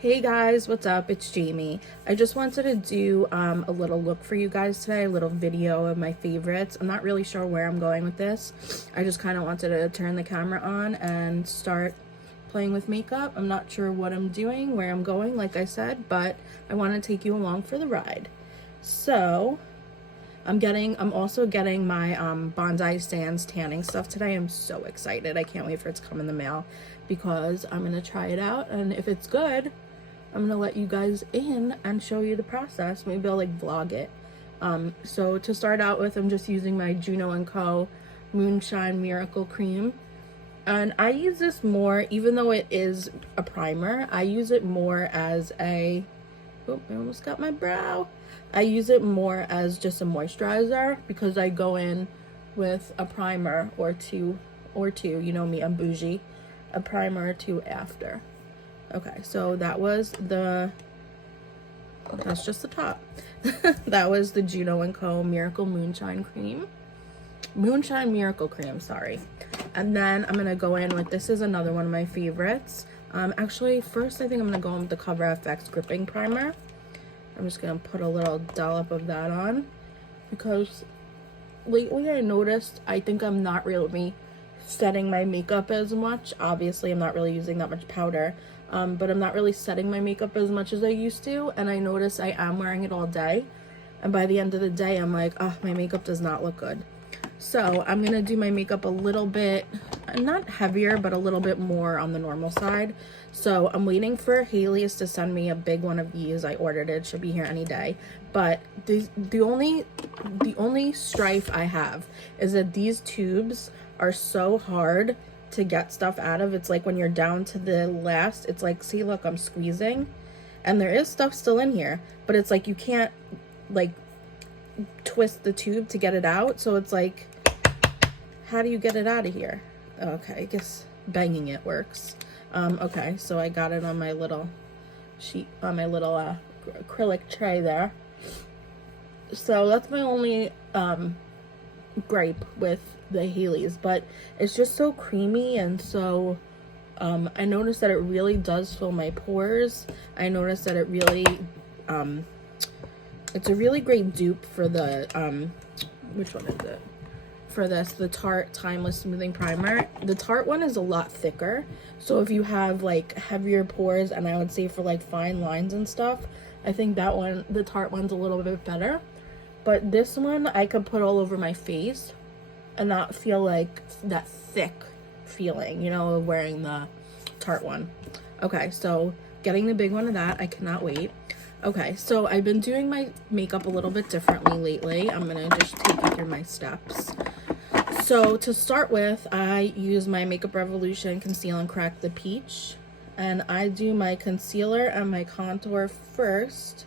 Hey guys, what's up? It's Jamie. I just wanted to do a little look for you guys today, a little video of my favorites. I'm not really sure where I'm going with this. I just kind of wanted to turn the camera on and start playing with makeup. I'm not sure what I'm doing, where I'm going, like I said, but I want to take you along for the ride. So, I'm also getting my Bondi Sands tanning stuff today. I'm so excited. I can't wait for it to come in the mail because I'm going to try it out, and if it's good, I'm gonna let you guys in and show you the process. Maybe I'll like vlog it. So to start out with, I'm just using my Juno & Co. Moonshine Miracle Cream. And I use this more, even though it is a primer, I use it more as a, oh, I almost got my brow. I use it more as just a moisturizer because I go in with a primer or two, you know me, I'm bougie, a primer or two after. Okay, so that's just the top. That was the Juno & Co. Miracle Moonshine Miracle Cream, sorry. And then I'm gonna go in with, this is another one of my favorites. Actually, first I think I'm gonna go in with the Cover FX Gripping Primer. I'm just gonna put a little dollop of that on because lately I noticed I think I'm not really setting my makeup as much. Obviously, I'm not really using that much powder. But I'm not really setting my makeup as much as I used to, and I notice I am wearing it all day, and by the end of the day I'm like, oh, my makeup does not look good. So I'm gonna do my makeup a little bit, not heavier, but a little bit more on the normal side. So I'm waiting for Haley's to send me a big one of these. I ordered it, should be here any day. But the only strife I have is that these tubes are so hard to get stuff out of. It's like when you're down to the last, it's like, see, look, I'm squeezing and there is stuff still in here, but it's like you can't like twist the tube to get it out. So it's like, how do you get it out of here? Okay, I guess banging it works. Okay, so I got it on my little sheet, on my little acrylic tray there. So that's my only gripe with the Haley's, but it's just so creamy, and so I noticed that it really does fill my pores. I noticed that it really it's a really great dupe for the which one is it? For this, the Tarte Timeless Smoothing Primer. The Tarte one is a lot thicker, so if you have like heavier pores, and I would say for like fine lines and stuff, I think that one, the Tarte one's a little bit better. But this one I could put all over my face and not feel like that thick feeling, you know, of wearing the Tarte one. Okay, so getting the big one of that, I cannot wait. Okay, so I've been doing my makeup a little bit differently lately. I'm gonna just take you through my steps. So to start with, I use my Makeup Revolution Conceal and Crack the Peach, and I do my concealer and my contour first,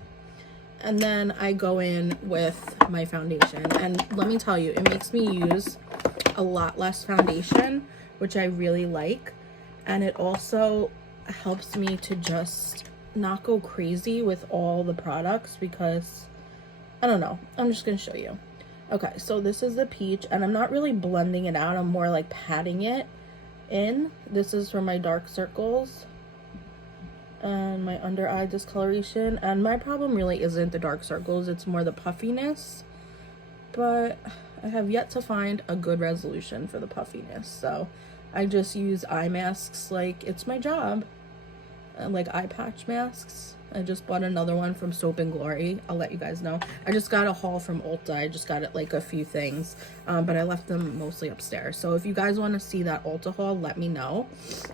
and then I go in with my foundation. And let me tell you, it makes me use a lot less foundation, which I really like. And it also helps me to just not go crazy with all the products because, I don't know, I'm just gonna show you. Okay, so this is the peach, and I'm not really blending it out, I'm more like patting it in. This is for my dark circles and my under eye discoloration, and my problem really isn't the dark circles, it's more the puffiness, but I have yet to find a good resolution for the puffiness, so I just use eye masks like it's my job, like eye patch masks. I just bought another one from Soap and Glory. I'll let you guys know. I just got a haul from Ulta. I just got it like a few things, but I left them mostly upstairs. So if you guys want to see that Ulta haul, let me know,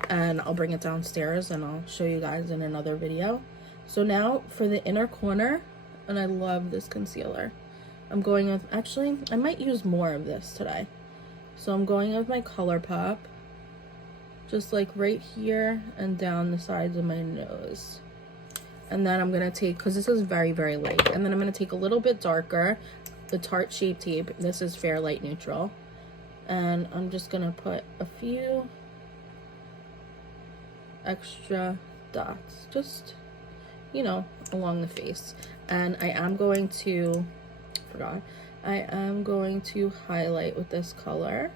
and I'll bring it downstairs and I'll show you guys in another video. So now for the inner corner, and I love this concealer. I'm going with, actually, I might use more of this today. So I'm going with my ColourPop, just like right here and down the sides of my nose. And then I'm gonna take, because this is very, very light, and then I'm gonna take a little bit darker, the Tarte Shape Tape. This is Fair Light Neutral. And I'm just gonna put a few extra dots, just, you know, along the face. And I am going to, I am going to highlight with this color.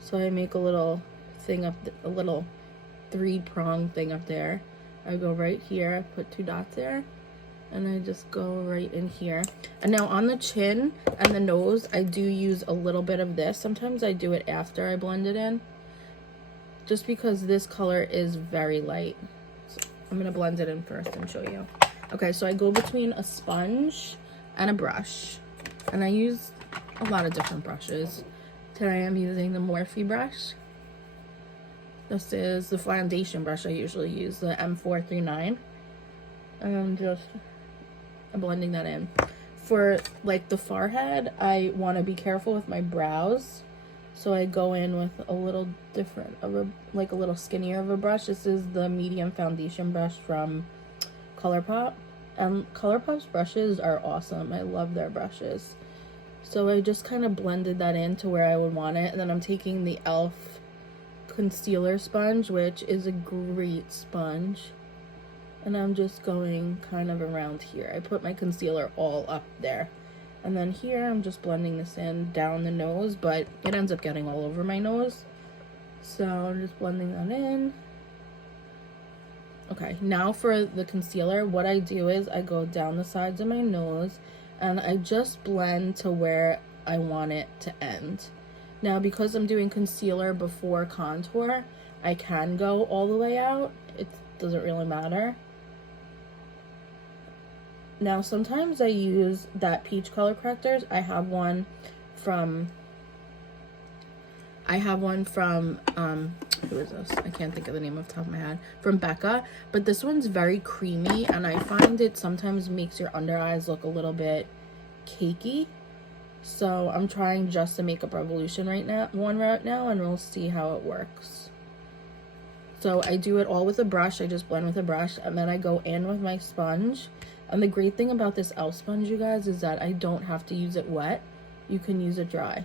So I make a little thing up, a little 3-prong thing up there. I go right here, I put 2 dots there, and I just go right in here. And now on the chin and the nose, I do use a little bit of this. Sometimes I do it after I blend it in, just because this color is very light. So I'm gonna blend it in first and show you. Okay, so I go between a sponge and a brush, and I use a lot of different brushes. Today I'm using the Morphe brush. This is the foundation brush I usually use, the M439. And I'm just blending that in. For like the forehead, I want to be careful with my brows. So I go in with a little different, like a little skinnier of a brush. This is the medium foundation brush from ColourPop. And ColourPop's brushes are awesome. I love their brushes. So I just kind of blended that in to where I would want it. And then I'm taking the e.l.f. concealer sponge, which is a great sponge. And I'm just going kind of around here. I put my concealer all up there. And then here I'm just blending this in down the nose, but it ends up getting all over my nose. So I'm just blending that in. Okay, now for the concealer, what I do is I go down the sides of my nose and I just blend to where I want it to end. Now, because I'm doing concealer before contour, I can go all the way out. It doesn't really matter. Now, sometimes I use that peach color correctors. I have one from, who is this? I can't think of the name off the top of my head. From Becca. But this one's very creamy, and I find it sometimes makes your under eyes look a little bit cakey. So I'm trying just the Makeup Revolution right now, and we'll see how it works. So I do it all with a brush. I just blend with a brush, and then I go in with my sponge. And the great thing about this e.l.f. sponge, you guys, is that I don't have to use it wet. You can use it dry,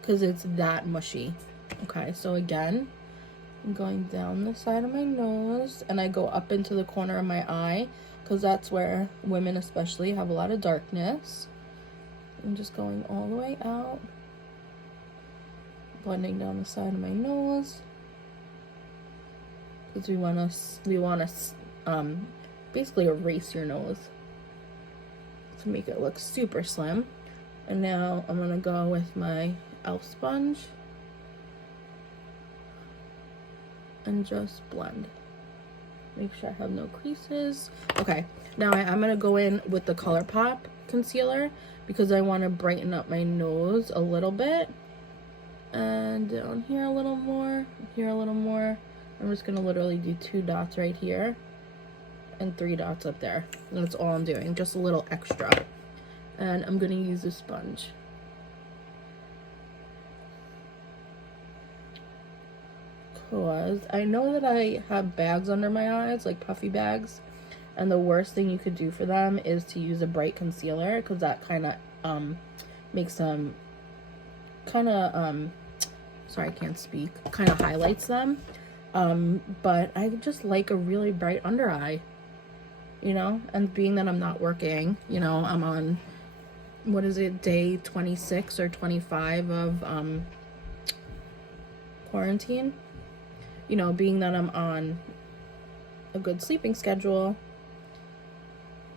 because it's that mushy. Okay, so again, I'm going down the side of my nose, and I go up into the corner of my eye, because that's where women especially have a lot of darkness. I'm just going all the way out, blending down the side of my nose, because we want to basically erase your nose to make it look super slim. And now I'm gonna go with my e.l.f. sponge and just blend. Make sure I have no creases. Okay, now I'm gonna go in with the ColourPop concealer because I want to brighten up my nose a little bit, and down here a little more, here a little more. I'm just gonna literally do 2 dots right here and 3 dots up there, and that's all I'm doing, just a little extra. And I'm gonna use a sponge. Because I know that I have bags under my eyes, like puffy bags, and the worst thing you could do for them is to use a bright concealer, because that kind of makes them kind of sorry, I can't speak, kind of highlights them. But I just like a really bright under eye, you know. And being that I'm not working, you know, I'm on, what is it, day 26 or 25 of quarantine, you know, being that I'm on a good sleeping schedule,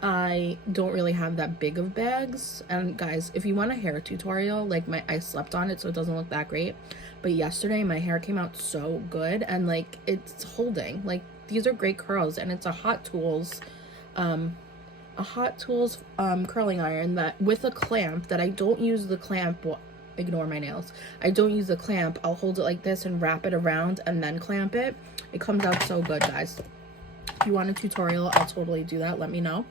I don't really have that big of bags. And guys, if you want a hair tutorial, like I slept on it so it doesn't look that great, but yesterday my hair came out so good, and like it's holding, like these are great curls, and it's a Hot Tools curling iron that with a clamp, that I don't use the clamp. Well, ignore my nails. I don't use the clamp. I'll hold it like this and wrap it around and then clamp it. It comes out so good, guys. If you want a tutorial, I'll totally do that. Let me know.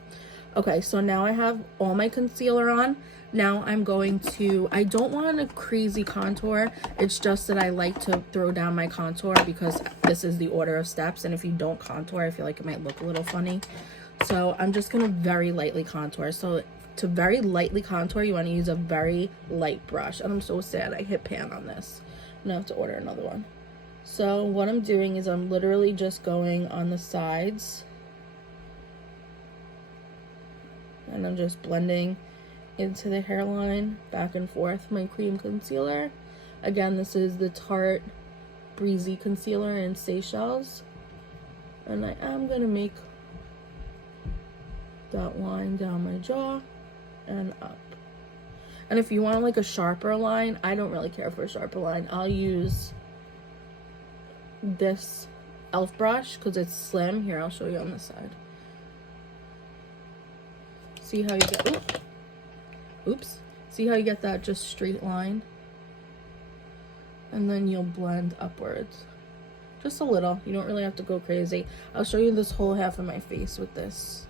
Okay, so now I have all my concealer on. Now I'm going to, I don't want a crazy contour. It's just that I like to throw down my contour because this is the order of steps. And if you don't contour, I feel like it might look a little funny. So I'm just going to very lightly contour. So to very lightly contour, you want to use a very light brush. And I'm so sad I hit pan on this. Now I have to order another one. So what I'm doing is I'm literally just going on the sides, and I'm just blending into the hairline back and forth my cream concealer. Again, this is the Tarte Breezy Concealer in Seychelles. And I am gonna make that line down my jaw and up. And if you want like a sharper line, I don't really care for a sharper line. I'll use this elf brush because it's slim. Here, I'll show you on this side. See how you get, oops. See how you get that just straight line? And then you'll blend upwards. Just a little. You don't really have to go crazy. I'll show you this whole half of my face with this.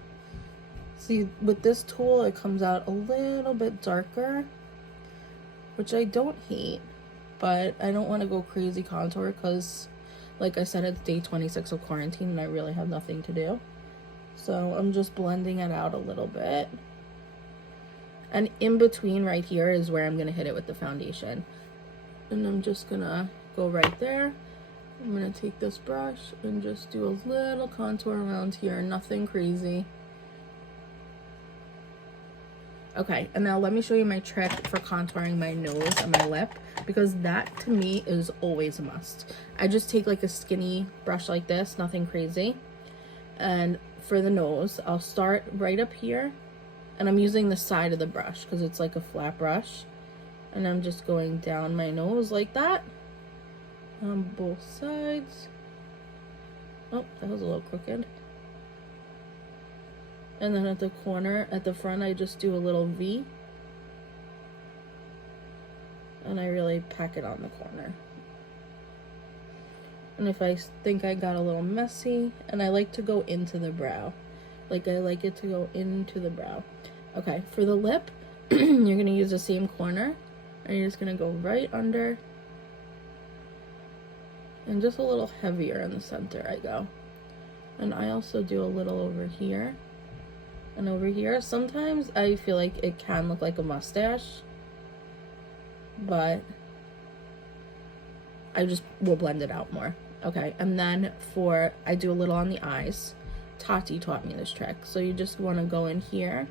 See, with this tool, it comes out a little bit darker, which I don't hate, but I don't want to go crazy contour because, like I said, it's day 26 of quarantine and I really have nothing to do. So I'm just blending it out a little bit. And in between right here is where I'm going to hit it with the foundation. And I'm just going to go right there. I'm going to take this brush and just do a little contour around here, nothing crazy. Okay, and now let me show you my trick for contouring my nose and my lip, because that to me is always a must. I just take like a skinny brush like this, nothing crazy. And for the nose, I'll start right up here, and I'm using the side of the brush because it's like a flat brush. And I'm just going down my nose like that on both sides. Oh, that was a little crooked. And then at the corner, at the front, I just do a little V. And I really pack it on the corner. And if I think I got a little messy, and I like to go into the brow. Like I like it to go into the brow. Okay, for the lip, you're gonna use the same corner. And you're just gonna go right under. And just a little heavier in the center I go. And I also do a little over here. And over here, sometimes I feel like it can look like a mustache, but I just will blend it out more. Okay, and then I do a little on the eyes. Tati taught me this trick. So you just want to go in here,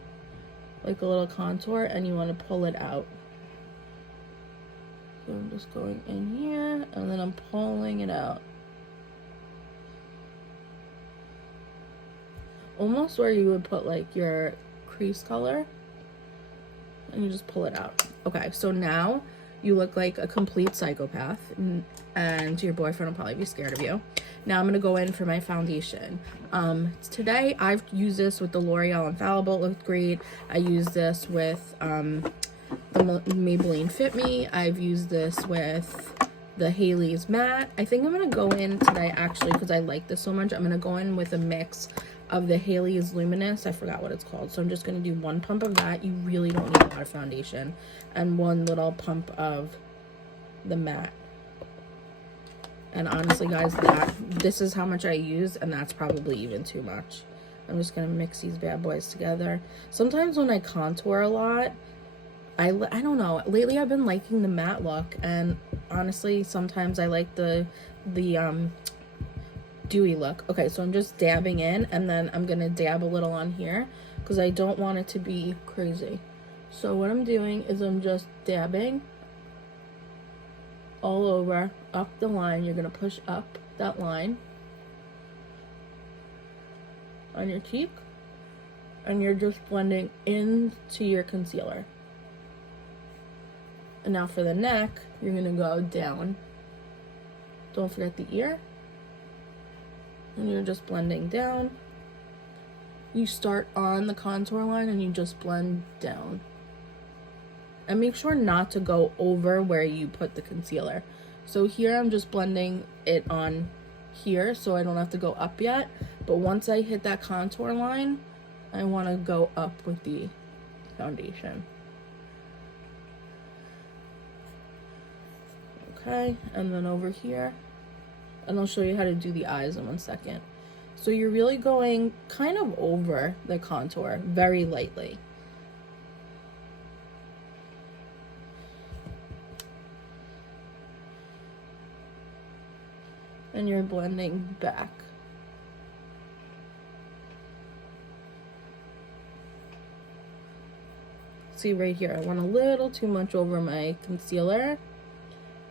like a little contour, and you want to pull it out. So I'm just going in here, and then I'm pulling it out. Almost where you would put like your crease color, and you just pull it out. Okay, so now you look like a complete psychopath, and your boyfriend will probably be scared of you. Now I'm gonna go in for my foundation. Today I've used this with the L'Oreal Infallible. It looked great. I used this with the Maybelline Fit Me. I've used this with the Haley's Matte. I think I'm gonna go in today, actually, because I like this so much. I'm gonna go in with a mix of the Haley's Luminous. I forgot what it's called. So I'm just going to do one pump of that. You really don't need a lot of foundation. And one little pump of the matte. And honestly, guys, this is how much I use, and that's probably even too much. I'm just going to mix these bad boys together. Sometimes when I contour a lot, I don't know. Lately, I've been liking the matte look. And honestly, sometimes I like the dewy look. Okay, so I'm just dabbing in, and then I'm gonna dab a little on here because I don't want it to be crazy. So what I'm doing is I'm just dabbing all over, up the line. You're gonna push up that line on your cheek, and you're just blending into your concealer. And now for the neck, you're gonna go down. Don't forget the ear. And you're just blending down. You start on the contour line and you just blend down. And make sure not to go over where you put the concealer. So here I'm just blending it on here so I don't have to go up yet. But once I hit that contour line, I want to go up with the foundation. Okay, and then over here. And I'll show you how to do the eyes in 1 second. So you're really going kind of over the contour, very lightly. And you're blending back. See right here, I went a little too much over my concealer,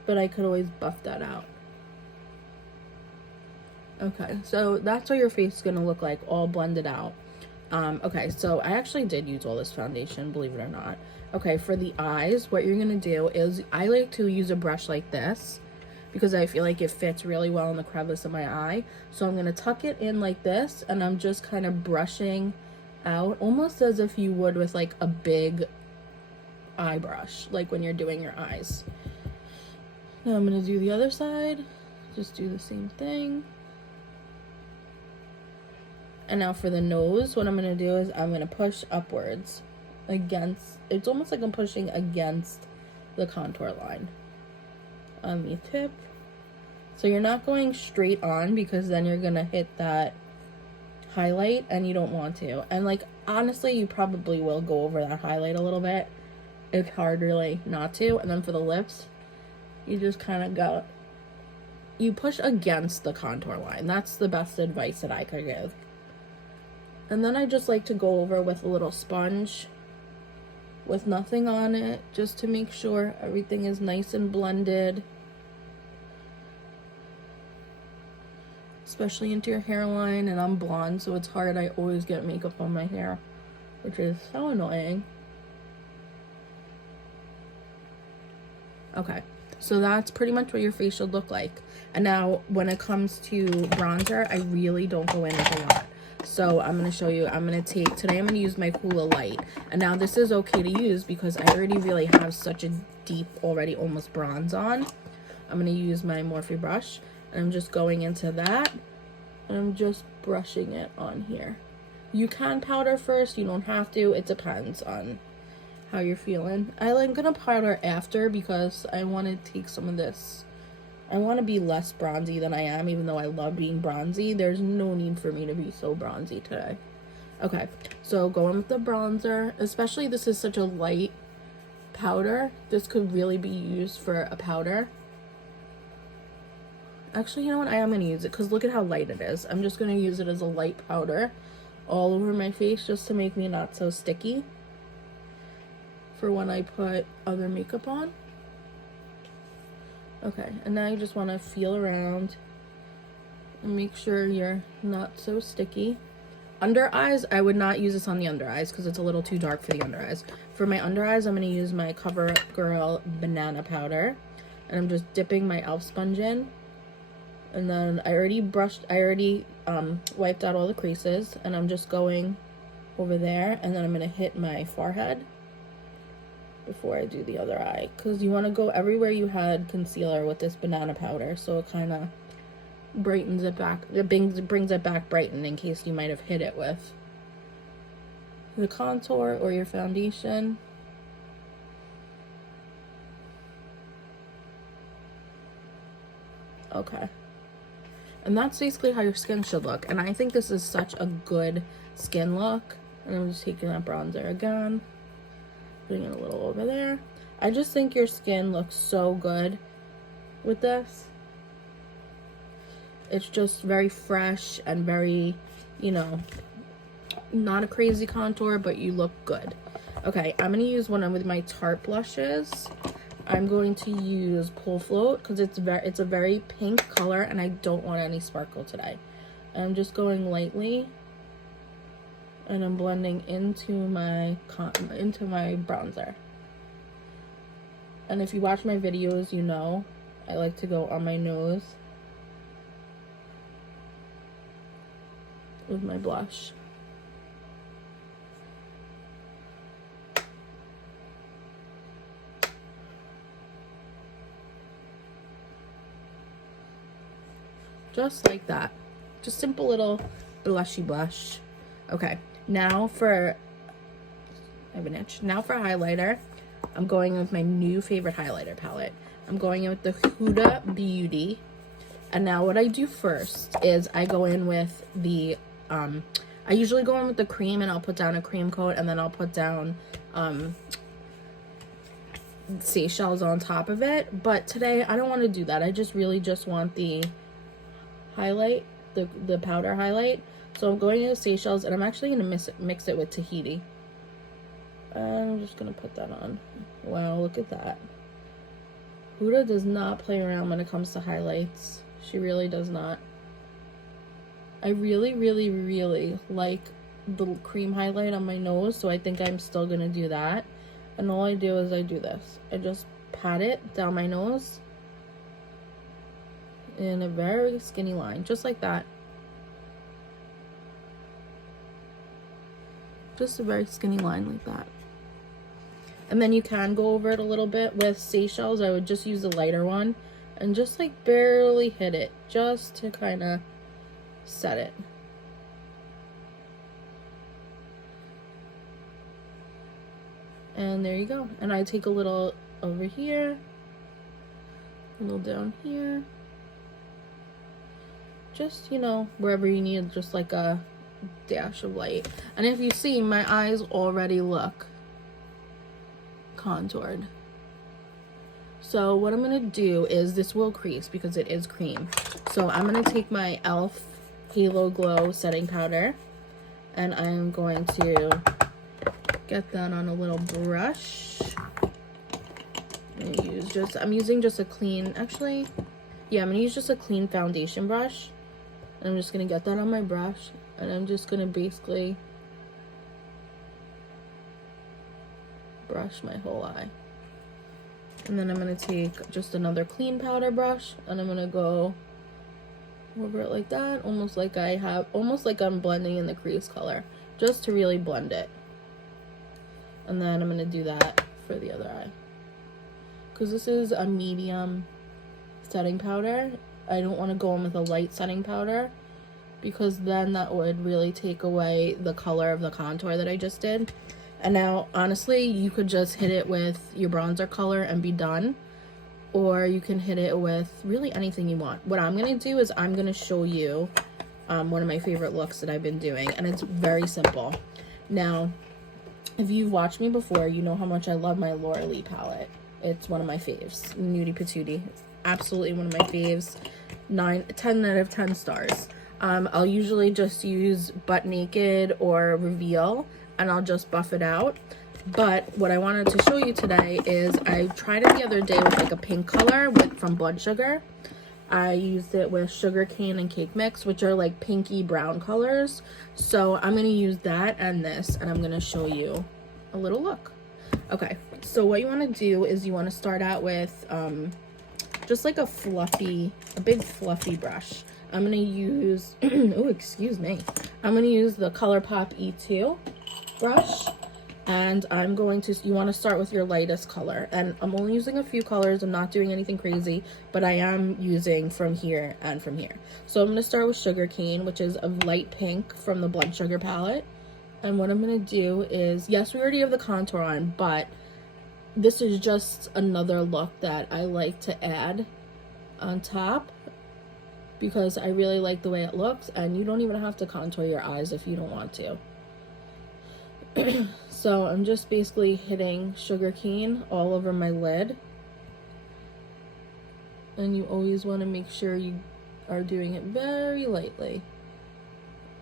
but I could always buff that out. Okay, so that's what your face is gonna look like, all blended out. Okay, so I actually did use all this foundation, believe it or not. Okay, for the eyes, what you're gonna do is, I like to use a brush like this because I feel like it fits really well in the crevice of my eye. So I'm gonna tuck it in like this, and I'm just kind of brushing out, almost as if you would with like a big eye brush, like when you're doing your eyes. Now I'm gonna do the other side, just do the same thing. And now for the nose, what I'm going to do is I'm going to push upwards against, it's almost like I'm pushing against the contour line on the tip. So you're not going straight on, because then you're going to hit that highlight and you don't want to. And like, honestly, you probably will go over that highlight a little bit. It's hard really not to. And then for the lips, you just kind of go, you push against the contour line. That's the best advice that I could give. And then I just like to go over with a little sponge with nothing on it, just to make sure everything is nice and blended. Especially into your hairline, and I'm blonde, so it's hard. I always get makeup on my hair, which is so annoying. Okay, so that's pretty much what your face should look like. And now when it comes to bronzer, I really don't go in with a lot. So I'm going to show you, today I'm going to use my Hoola Light. And now this is okay to use because I already really have such a deep, already almost bronze on. I'm going to use my Morphe brush, and I'm just going into that, and I'm just brushing it on here. You can powder first, you don't have to. It depends on how you're feeling. I'm going to powder after because I want to take some of this. I want to be less bronzy than I am, even though I love being bronzy. There's no need for me to be so bronzy today. Okay, so going with the bronzer, especially this is such a light powder. This could really be used for a powder. Actually, you know what? I am going to use it because look at how light it is. I'm just going to use it as a light powder all over my face just to make me not so sticky for when I put other makeup on. Okay, and now you just want to feel around and make sure you're not so sticky. Under eyes, I would not use this on the under eyes because it's a little too dark for the under eyes. For my under eyes, I'm going to use my CoverGirl banana powder, and I'm just dipping my e.l.f. sponge in. And then I already wiped out all the creases, and I'm just going over there, and then I'm going to hit my forehead before I do the other eye, because you want to go everywhere you had concealer with this banana powder, so it kind of brightens it back. It brings it back brightened in case you might have hit it with the contour or your foundation. Okay, and that's basically how your skin should look, and I think this is such a good skin look. And I'm just taking that bronzer again, putting it a little over there. I just think your skin looks so good with this. It's just very fresh and very, you know, not a crazy contour, but you look good. Okay, I'm going to use one with my Tarte blushes. I'm going to use Pole Float because it's a very pink color, and I don't want any sparkle today. I'm just going lightly, and I'm blending into my bronzer. And if you watch my videos, you know I like to go on my nose with my blush. Just like that. Just simple little blushy blush. Okay, now for, I have an itch. Now for highlighter, I'm going with my new favorite highlighter palette. I'm going in with the Huda Beauty. And now what I do first is I go in with the, I usually go in with the cream, and I'll put down a cream coat, and then I'll put down Seychelles on top of it. But today I don't want to do that. I really just want the highlight, the powder highlight. So I'm going into Seychelles, and I'm actually going to mix it with Tahiti. I'm just going to put that on. Wow, look at that. Huda does not play around when it comes to highlights. She really does not. I really, really, really like the cream highlight on my nose, so I think I'm still gonna do that. And all I do is I do this. I just pat it down my nose in a very skinny line, just like that. Just a very skinny line like that. And then you can go over it a little bit with Seychelles. I would just use a lighter one and just like barely hit it, just to kind of set it. And there you go. And I take a little over here, a little down here, just, you know, wherever you need, just like a dash of light. And if you see, my eyes already look contoured. So what I'm gonna do is, this will crease because it is cream. So I'm gonna take my e.l.f. Halo Glow setting powder, and I'm going to get that on a little brush. I'm using just a clean, actually, yeah, I'm gonna use just a clean foundation brush. And I'm just gonna get that on my brush, and I'm just gonna basically brush my whole eye. And then I'm gonna take just another clean powder brush, and I'm gonna go over it like that, almost like I'm blending in the crease color, just to really blend it. And then I'm gonna do that for the other eye, because this is a medium setting powder. I don't want to go in with a light setting powder, because then that would really take away the color of the contour that I just did. And now, honestly, you could just hit it with your bronzer color and be done. Or you can hit it with really anything you want. What I'm going to do is I'm going to show you one of my favorite looks that I've been doing. And it's very simple. Now, if you've watched me before, you know how much I love my Laura Lee palette. It's one of my faves. Nudie Patootie. It's absolutely one of my faves. 10 out of 10 stars. I'll usually just use Butt Naked or Reveal, and I'll just buff it out. But what I wanted to show you today is I tried it the other day with like a pink color from Blood Sugar. I used it with Sugar Cane and Cake Mix, which are like pinky brown colors. So I'm going to use that and this, and I'm going to show you a little look. Okay, so what you want to do is you want to start out with just like a big fluffy brush. I'm going to use, oh, excuse me. I'm going to use the ColourPop E2 brush. And you want to start with your lightest color. And I'm only using a few colors. I'm not doing anything crazy, but I am using from here and from here. So I'm going to start with Sugar Cane, which is a light pink from the Blood Sugar palette. And what I'm going to do is, yes, we already have the contour on, but this is just another look that I like to add on top, because I really like the way it looks, and you don't even have to contour your eyes if you don't want to. So I'm just basically hitting Sugar Cane all over my lid. And you always want to make sure you are doing it very lightly.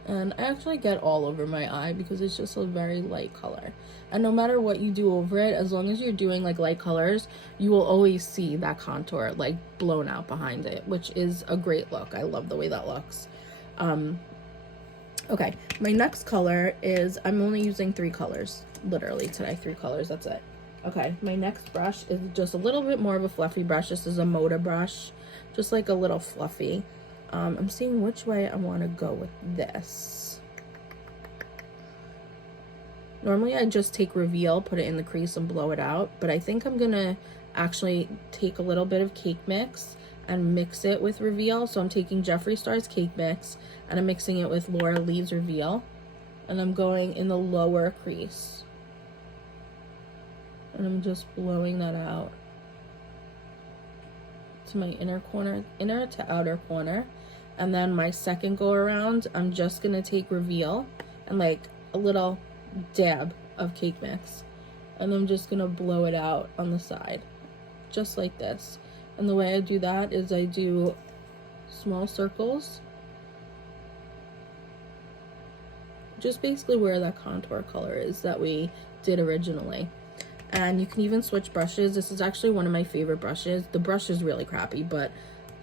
And I actually get all over my eye because it's just a very light color. And no matter what you do over it, as long as you're doing like light colors, you will always see that contour like blown out behind it, which is a great look. I love the way that looks. Okay, my next color is, I'm only using 3 colors, literally today, 3 colors, that's it. Okay, my next brush is just a little bit more of a fluffy brush. This is a Moda brush, just like a little fluffy. I'm seeing which way I want to go with this. Normally I just take Reveal, put it in the crease and blow it out, but I think I'm gonna actually take a little bit of Cake Mix and mix it with Reveal. So I'm taking Jeffree Star's Cake Mix and I'm mixing it with Laura Lee's Reveal, and I'm going in the lower crease and I'm just blowing that out to my inner to outer corner. And then my second go around, I'm just gonna take Reveal and like a little dab of Cake Mix, and I'm just gonna blow it out on the side, just like this. And the way I do that is I do small circles, just basically where that contour color is that we did originally. And you can even switch brushes. This is actually one of my favorite brushes. The brush is really crappy, but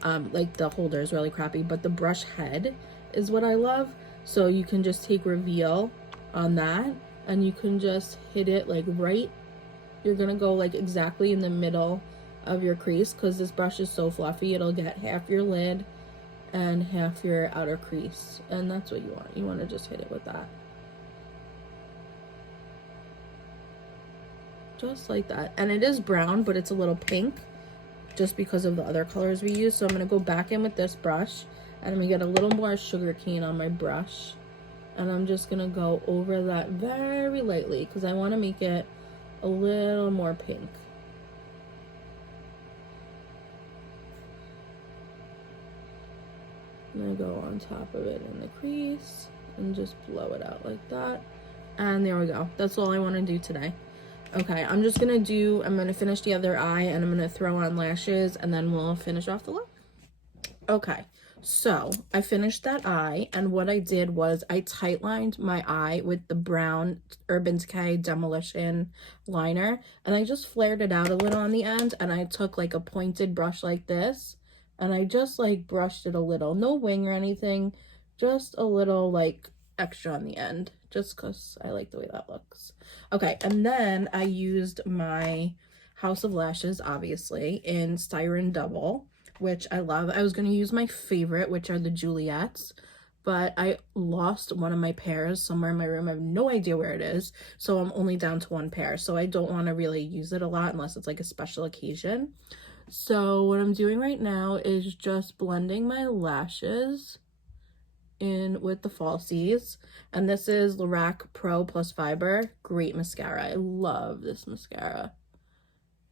like the holder is really crappy, but the brush head is what I love. So you can just take Reveal on that, and you can just hit it like right. You're gonna go like exactly in the middle of your crease, because this brush is so fluffy, it'll get half your lid and half your outer crease, and that's what you want. You want to just hit it with that, just like that. And it is brown, but it's a little pink just because of the other colors we use. So I'm gonna go back in with this brush, and I'm gonna get a little more sugar cane on my brush, and I'm just gonna go over that very lightly because I want to make it a little more pink. I'm gonna go on top of it in the crease and just blow it out like that. And there we go. That's all I want to do today. Okay, I'm gonna finish the other eye, and I'm gonna throw on lashes, and then we'll finish off the look. Okay, so I finished that eye, and what I did was I tight lined my eye with the brown Urban Decay Demolition liner, and I just flared it out a little on the end, and I took like a pointed brush like this, and I just like brushed it a little, no wing or anything, just a little like extra on the end, just because I like the way that looks. Okay, and then I used my House of Lashes, obviously, in Siren Double, which I love. I was going to use my favorite, which are the Juliets, but I lost one of my pairs somewhere in my room. I have no idea where it is, so I'm only down to one pair, so I don't want to really use it a lot unless it's like a special occasion. So what I'm doing right now is just blending my lashes in with the falsies, and this is Lorac Pro Plus Fiber. Great mascara. I love this mascara.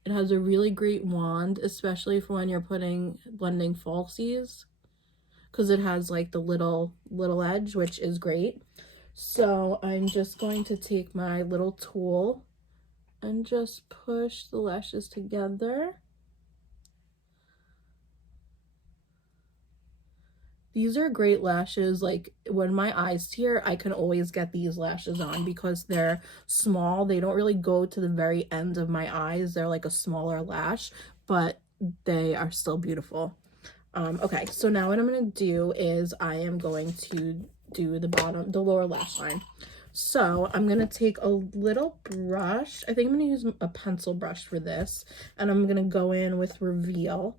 It has a really great wand, especially for when you're blending falsies, because it has like the little edge, which is great. So I'm just going to take my little tool and just push the lashes together. These are great lashes. Like when my eyes tear, I can always get these lashes on because they're small. They don't really go to the very end of my eyes. They're like a smaller lash, but they are still beautiful. Okay, so now what I'm going to do is I am going to do the lower lash line. So I'm going to take a little brush. I think I'm going to use a pencil brush for this, and I'm going to go in with Reveal.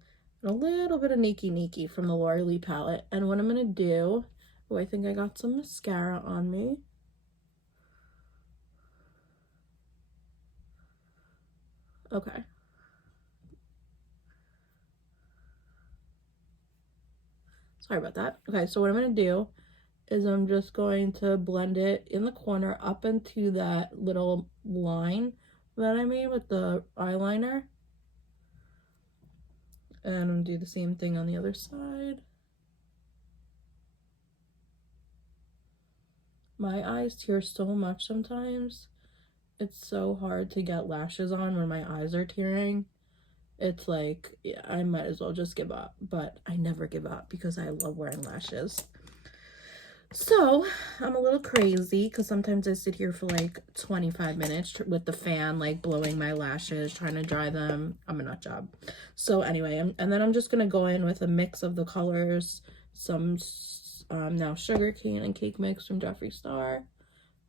A little bit of Nikki from the Laura Lee palette. And what I'm going to do, oh, I think I got some mascara on me. Okay. Sorry about that. Okay, so what I'm going to do is I'm just going to blend it in the corner up into that little line that I made with the eyeliner. And I'm going to do the same thing on the other side. My eyes tear so much sometimes. It's so hard to get lashes on when my eyes are tearing. It's like, yeah, I might as well just give up. But I never give up because I love wearing lashes. So I'm a little crazy because sometimes I sit here for like 25 minutes with the fan like blowing my lashes, trying to dry them. I'm a nut job. So anyway, and then I'm just going to go in with a mix of the colors, some now Sugar Cane and Cake Mix from Jeffree Star.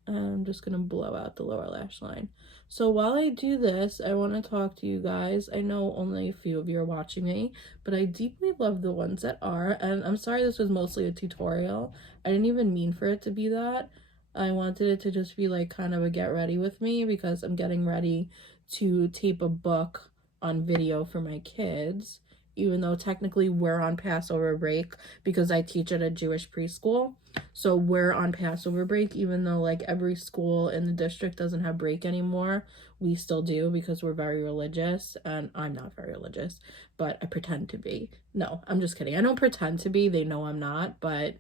And I'm just going to blow out the lower lash line. So while I do this, I want to talk to you guys. I know only a few of you are watching me, but I deeply love the ones that are. And I'm sorry this was mostly a tutorial. I didn't even mean for it to be that. I wanted it to just be like kind of a get ready with me because I'm getting ready to tape a book on video for my kids, even though technically we're on Passover break because I teach at a Jewish preschool. So we're on Passover break, even though like every school in the district doesn't have break anymore. We still do because we're very religious, and I'm not very religious, but I pretend to be. No, I'm just kidding. I don't pretend to be. They know I'm not, but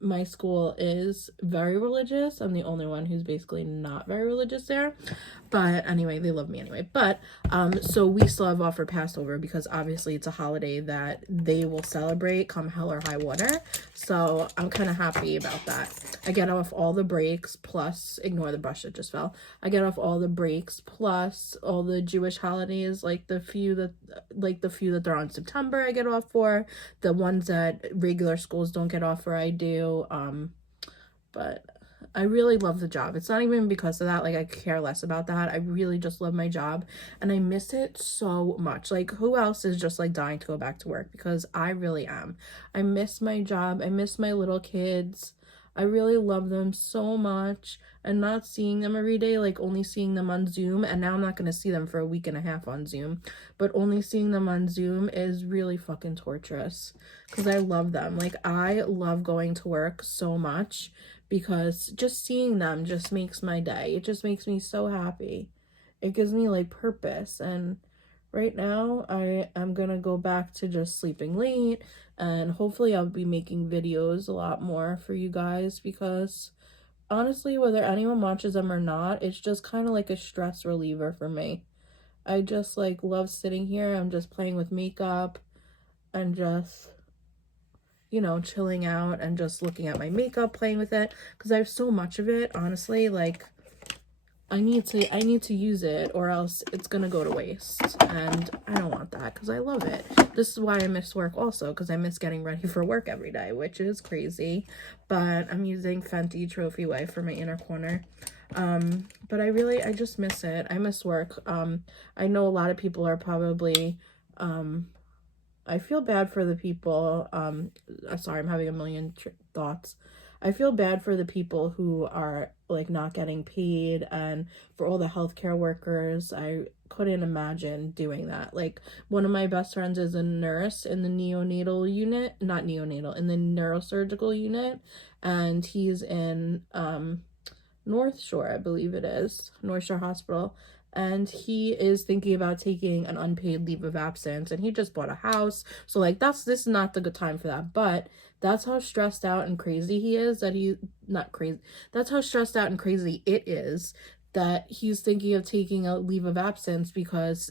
my school is very religious. I'm the only one who's basically not very religious there, but anyway, they love me anyway. But so we still have off for Passover because obviously it's a holiday that they will celebrate come hell or high water, so I'm kind of happy about that. I get off all the breaks, plus, ignore the brush that just fell. I get off all the breaks, plus all the Jewish holidays, like the few that they're on September I get off for. The ones that regular schools don't get off for, I do. But I really love the job. It's not even because of that. Like, I care less about that. I really just love my job, and I miss it so much. Like, who else is just like dying to go back to work? Because I really am. I miss my job. I miss my little kids. I really love them so much, and not seeing them every day, like only seeing them on Zoom, and now I'm not going to see them for a week and a half on Zoom, but only seeing them on Zoom is really fucking torturous because I love them. Like, I love going to work so much because just seeing them just makes my day. It just makes me so happy. It gives me like purpose. And right now I am gonna go back to just sleeping late, and hopefully I'll be making videos a lot more for you guys, because honestly, whether anyone watches them or not, it's just kind of like a stress reliever for me. I just like love sitting here. I'm just playing with makeup and just, you know, chilling out and just looking at my makeup, playing with it, because I have so much of it. Honestly, like, I need to use it, or else it's gonna go to waste, and I don't want that because I love it. This is why I miss work also, because I miss getting ready for work every day, which is crazy. But I'm using Fenty Trophy Wife for my inner corner. But I just miss it. I miss work. I know a lot of people are probably I feel bad for the people, sorry, I'm having a million thoughts. I feel bad for the people who are, like, not getting paid, and for all the healthcare workers. I couldn't imagine doing that. Like, one of my best friends is a nurse in the neonatal unit, not neonatal, in the neurosurgical unit, and he's in, North Shore, I believe it is, North Shore Hospital, and he is thinking about taking an unpaid leave of absence, and he just bought a house. So like, this is not the good time for that, but that's how stressed out and crazy he is, that he not crazy that's how stressed out and crazy it is that he's thinking of taking a leave of absence, because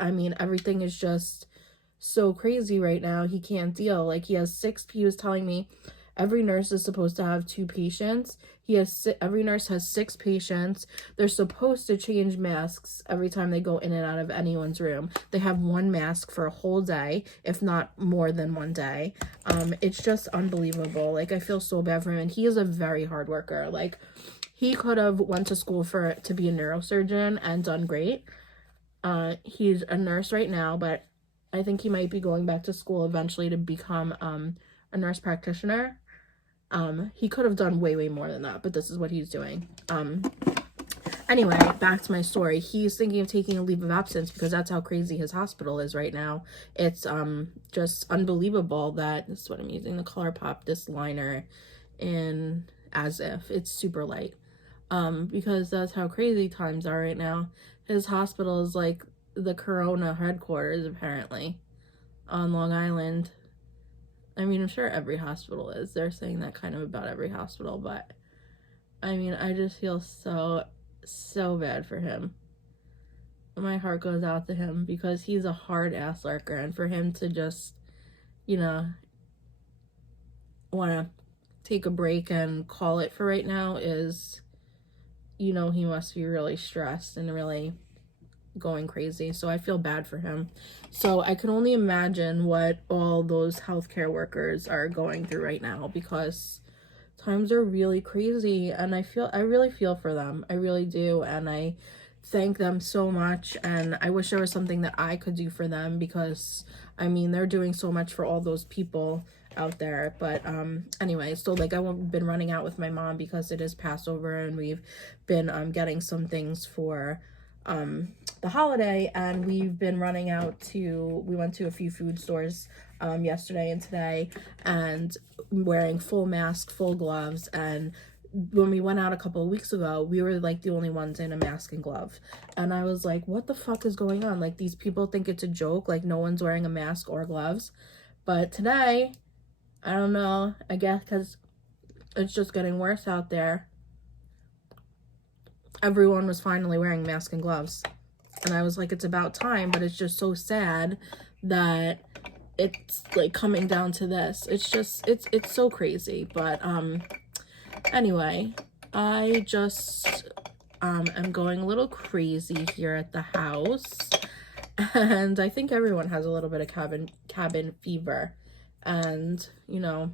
I mean, everything is just so crazy right now. He can't deal. Like, he was telling me every nurse is supposed to have 2 patients. Every nurse has 6 patients. They're supposed to change masks every time they go in and out of anyone's room. They have 1 mask for a whole day, if not more than 1 day. It's just unbelievable. Like, I feel so bad for him, and he is a very hard worker. Like, he could have went to school to be a neurosurgeon and done great. He's a nurse right now, but I think he might be going back to school eventually to become a nurse practitioner. He could have done way more than that, but this is what he's doing. Anyway, back to my story. He's thinking of taking a leave of absence because that's how crazy his hospital is right now. It's just unbelievable. That this is what I'm using, the ColourPop, this liner in As If. It's super light. Because that's how crazy times are right now. His hospital is like the corona headquarters, apparently, on Long Island. I mean, I'm sure every hospital is. They're saying that kind of about every hospital, but I mean, I just feel so bad for him. My heart goes out to him because he's a hard ass worker, and for him to just, you know, want to take a break and call it for right now is, you know, he must be really stressed and really going crazy. So I feel bad for him. So I can only imagine what all those healthcare workers are going through right now, because times are really crazy, and I really feel for them. I really do, and I thank them so much, and I wish there was something that I could do for them, because I mean, they're doing so much for all those people out there. But anyway, so like, I've been running out with my mom because it is Passover, and we've been getting some things for the holiday, and we've been running out we went to a few food stores yesterday and today, and wearing full mask, full gloves. And when we went out a couple of weeks ago, we were like the only ones in a mask and glove, and I was like, what the fuck is going on? Like, these people think it's a joke, like no one's wearing a mask or gloves. But today, I don't know, I guess because it's just getting worse out there, everyone was finally wearing masks and gloves. And I was like, it's about time. But it's just so sad that it's like coming down to this. It's just, it's so crazy. But Anyway, I just am going a little crazy here at the house, and I think everyone has a little bit of cabin fever. And you know,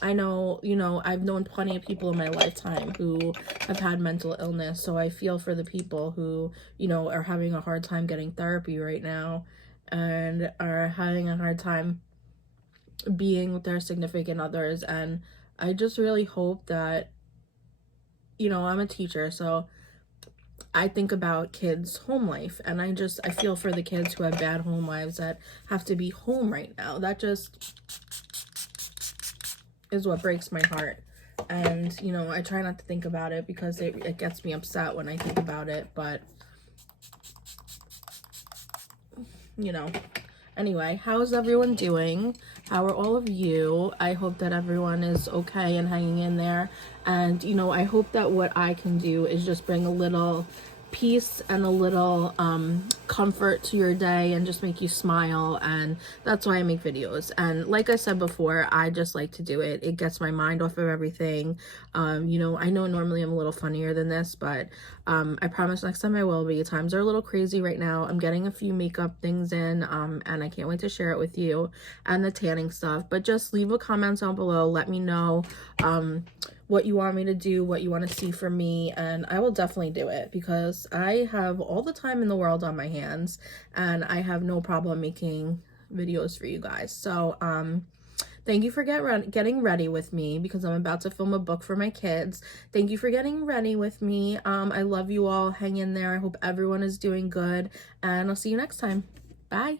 I know, you know, I've known plenty of people in my lifetime who have had mental illness, so I feel for the people who, you know, are having a hard time getting therapy right now and are having a hard time being with their significant others. And I just really hope that, you know, I'm a teacher, so I think about kids' home life, and I feel for the kids who have bad home lives that have to be home right now. That just is what breaks my heart. And, you know, I try not to think about it because it gets me upset when I think about it, but, you know. Anyway, how's everyone doing? How are all of you? I hope that everyone is okay and hanging in there. And, you know, I hope that what I can do is just bring a little peace and a little comfort to your day and just make you smile. And that's why I make videos. And like I said before, I just like to do it. It gets my mind off of everything. You know, I know normally I'm a little funnier than this, but I promise next time I will be. Times are a little crazy right now. I'm getting a few makeup things in, and I can't wait to share it with you, and the tanning stuff. But just leave a comment down below. Let me know what you want me to do, what you want to see from me, and I will definitely do it because I have all the time in the world on my hands and I have no problem making videos for you guys. So thank you for getting ready with me because I'm about to film a book for my kids. Thank you for getting ready with me. I love you all. Hang in there. I hope everyone is doing good, and I'll see you next time. Bye.